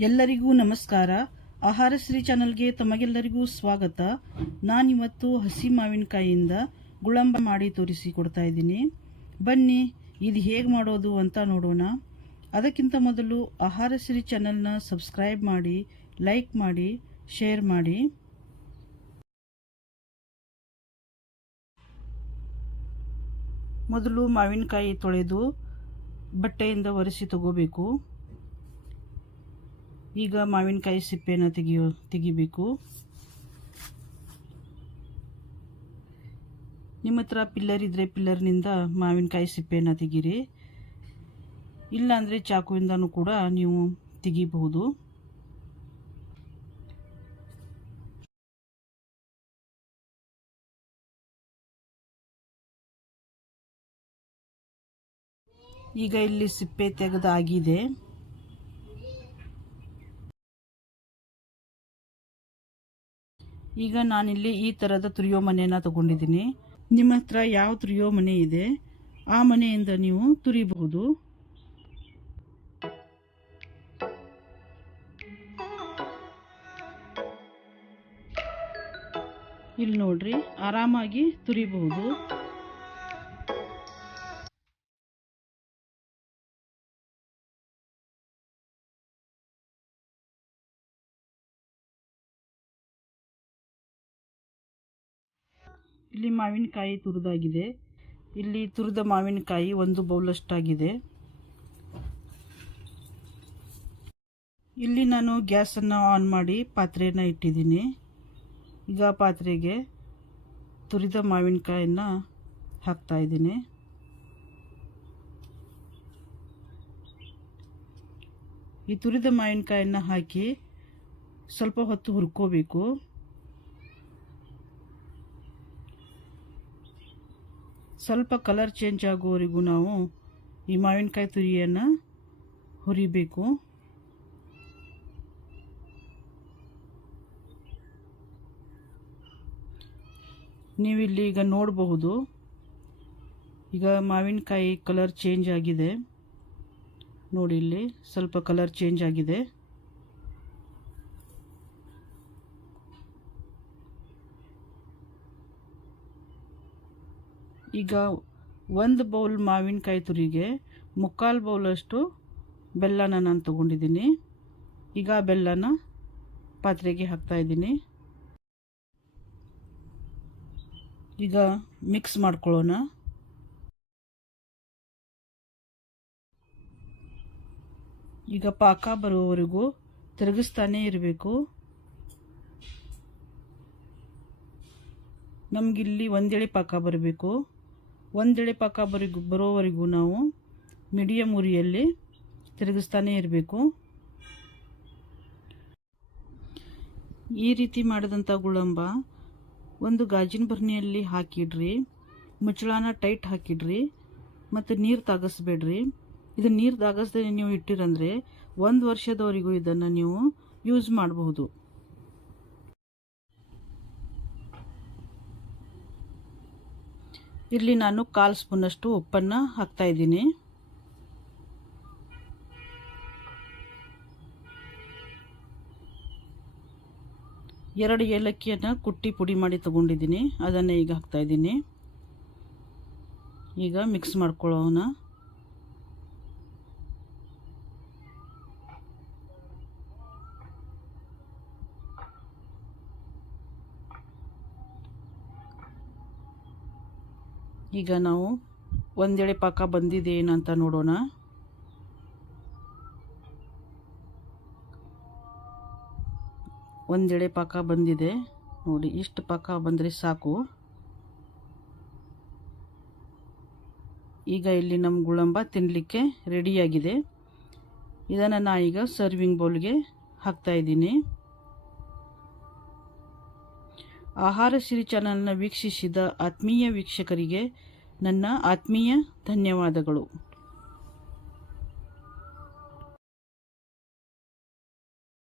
ಎಲ್ಲರಿಗೂ ನಮಸ್ಕಾರ. ಆಹಾರ ಶ್ರೀ ಚಾನಲ್ಗೆ ತಮಗೆಲ್ಲರಿಗೂ ಸ್ವಾಗತ. ನಾನಿವತ್ತು ಹಸಿ ಮಾವಿನಕಾಯಿಯಿಂದ ಗುಳಂಬ ಮಾಡಿ ತೋರಿಸಿಕೊಡ್ತಾ ಇದ್ದೀನಿ. ಬನ್ನಿ ಇದು ಹೇಗೆ ಮಾಡೋದು ಅಂತ ನೋಡೋಣ. ಅದಕ್ಕಿಂತ ಮೊದಲು ಆಹಾರ ಶ್ರೀ ಚಾನಲ್ನ ಸಬ್ಸ್ಕ್ರೈಬ್ ಮಾಡಿ, ಲೈಕ್ ಮಾಡಿ, ಶೇರ್ ಮಾಡಿ. ಮೊದಲು ಮಾವಿನಕಾಯಿ ತೊಳೆದು ಬಟ್ಟೆಯಿಂದ ಒರೆಸಿ ತಗೋಬೇಕು. ಈಗ ಮಾವಿನಕಾಯಿ ಸಿಪ್ಪೆನ ತೆಗಿಬೇಕು. ನಿಮ್ಮ ಹತ್ರ ಪಿಲ್ಲರ್ ಇದ್ದರೆ ಪಿಲ್ಲರ್ನಿಂದ ಮಾವಿನಕಾಯಿ ಸಿಪ್ಪೆನ ತೆಗೀರಿ. ಇಲ್ಲಾಂದರೆ ಚಾಕುವಿಂದನೂ ಕೂಡ ನೀವು ತೆಗಿಬಹುದು. ಈಗ ಇಲ್ಲಿ ಸಿಪ್ಪೆ ತೆಗೆದಾಗಿದೆ. ಈಗ ನಾನಿಲ್ಲಿ ಈ ಥರದ ತುರಿಯೋ ಮನೆಯನ್ನು ತಗೊಂಡಿದ್ದೀನಿ. ನಿಮ್ಮ ಹತ್ರ ಯಾವ ತುರಿಯೋ ಮನೆ ಇದೆ ಆ ಮನೆಯಿಂದ ನೀವು ತುರಿಬಹುದು. ಇಲ್ಲಿ ನೋಡ್ರಿ, ಆರಾಮಾಗಿ ತುರಿಬಹುದು. ಇಲ್ಲಿ ಮಾವಿನಕಾಯಿ ತುರಿದಾಗಿದೆ. ಇಲ್ಲಿ ತುರಿದ ಮಾವಿನಕಾಯಿ 1 ಬೌಲಷ್ಟಾಗಿದೆ. ಇಲ್ಲಿ ನಾನು ಗ್ಯಾಸನ್ನು ಆನ್ ಮಾಡಿ ಪಾತ್ರೆಯನ್ನು ಇಟ್ಟಿದ್ದೀನಿ. ಈಗ ಪಾತ್ರೆಗೆ ತುರಿದ ಮಾವಿನಕಾಯಿಯನ್ನು ಹಾಕ್ತಾ ಇದ್ದೀನಿ. ಈ ತುರಿದ ಮಾವಿನಕಾಯಿಯನ್ನು ಹಾಕಿ ಸ್ವಲ್ಪ ಹೊತ್ತು ಹುರ್ಕೋಬೇಕು. ಸ್ವಲ್ಪ ಕಲರ್ ಚೇಂಜ್ ಆಗೋವರೆಗೂ ನಾವು ಈ ಮಾವಿನಕಾಯಿ ತುರಿಯನ್ನು ಹುರಿಬೇಕು. ನೀವಿಲ್ಲಿ ಈಗ ನೋಡಬಹುದು, ಈಗ ಮಾವಿನಕಾಯಿ ಕಲರ್ ಚೇಂಜ್ ಆಗಿದೆ. ನೋಡಿ, ಇಲ್ಲಿ ಸ್ವಲ್ಪ ಕಲರ್ ಚೇಂಜ್ ಆಗಿದೆ. ಈಗ 1 ಬೌಲ್ ಮಾವಿನಕಾಯಿ ತುರಿಗೆ 3/4 ಬೌಲಷ್ಟು ಬೆಲ್ಲನ ನಾನು ತಗೊಂಡಿದ್ದೀನಿ. ಈಗ ಬೆಲ್ಲನ ಪಾತ್ರೆಗೆ ಹಾಕ್ತಾ ಇದ್ದೀನಿ. ಈಗ ಮಿಕ್ಸ್ ಮಾಡ್ಕೊಳ್ಳೋಣ. ಈಗ ಪಾಕ ಬರುವವರೆಗೂ ತಿರುಗಿಸ್ತಾನೆ ಇರಬೇಕು. ನಮಗಿಲ್ಲಿ ಒಂದೆಳೆ ಪಾಕ ಬರಬೇಕು. ಒಂದೆಳೆ ಪಾಕ ಬರೋವರೆಗೂ ನಾವು ಮೀಡಿಯಮ್ ಉರಿಯಲ್ಲಿ ತಿರುಗಿಸ್ತಾನೆ ಇರಬೇಕು. ಈ ರೀತಿ ಮಾಡಿದಂಥ ಗುಳಂಬ ಒಂದು ಗಾಜಿನ ಭರಣಿಯಲ್ಲಿ ಹಾಕಿಡ್ರಿ. ಮುಚ್ಚಳನ ಟೈಟ್ ಹಾಕಿಡ್ರಿ ಮತ್ತು ನೀರು ತಾಗಿಸ್ಬೇಡ್ರಿ. ಇದು ನೀರು ತಾಗಿಸ್ದೆ ನೀವು ಇಟ್ಟಿರಂದರೆ 1 ವರ್ಷದವರೆಗೂ ಇದನ್ನು ನೀವು ಯೂಸ್ ಮಾಡಬಹುದು. ಇಲ್ಲಿ ನಾನು 1/4 ಸ್ಪೂನಷ್ಟು ಉಪ್ಪನ್ನು ಹಾಕ್ತಾ ಇದ್ದೀನಿ. ಎರಡು ಏಲಕ್ಕಿಯನ್ನು ಕುಟ್ಟಿ ಪುಡಿ ಮಾಡಿ ತಗೊಂಡಿದ್ದೀನಿ, ಅದನ್ನು ಈಗ ಹಾಕ್ತಾ ಇದ್ದೀನಿ. ಈಗ ಮಿಕ್ಸ್ ಮಾಡ್ಕೊಳ್ಳೋಣ. ಈಗ ನಾವು ಒಂದೆಳೆ ಪಾಕ ಬಂದಿದೆ ಏನಂತ ನೋಡೋಣ. ಒಂದೆಳೆ ಪಾಕ ಬಂದಿದೆ ನೋಡಿ. ಇಷ್ಟು ಪಾಕ ಬಂದರೆ ಸಾಕು. ಈಗ ಇಲ್ಲಿ ನಮ್ಮ ಗುಳಂಬ ತಿನ್ನಲಿಕ್ಕೆ ರೆಡಿಯಾಗಿದೆ. ಇದನ್ನು ನಾನು ಈಗ ಸರ್ವಿಂಗ್ ಬೌಲ್ಗೆ ಹಾಕ್ತಾ ಇದ್ದೀನಿ. ಆಹಾರ ಶ್ರೀ ಚಾನಲ್ನ ವೀಕ್ಷಿಸಿದ ಆತ್ಮೀಯ ವೀಕ್ಷಕರಿಗೆ ನನ್ನ ಆತ್ಮೀಯ ಧನ್ಯವಾದಗಳು.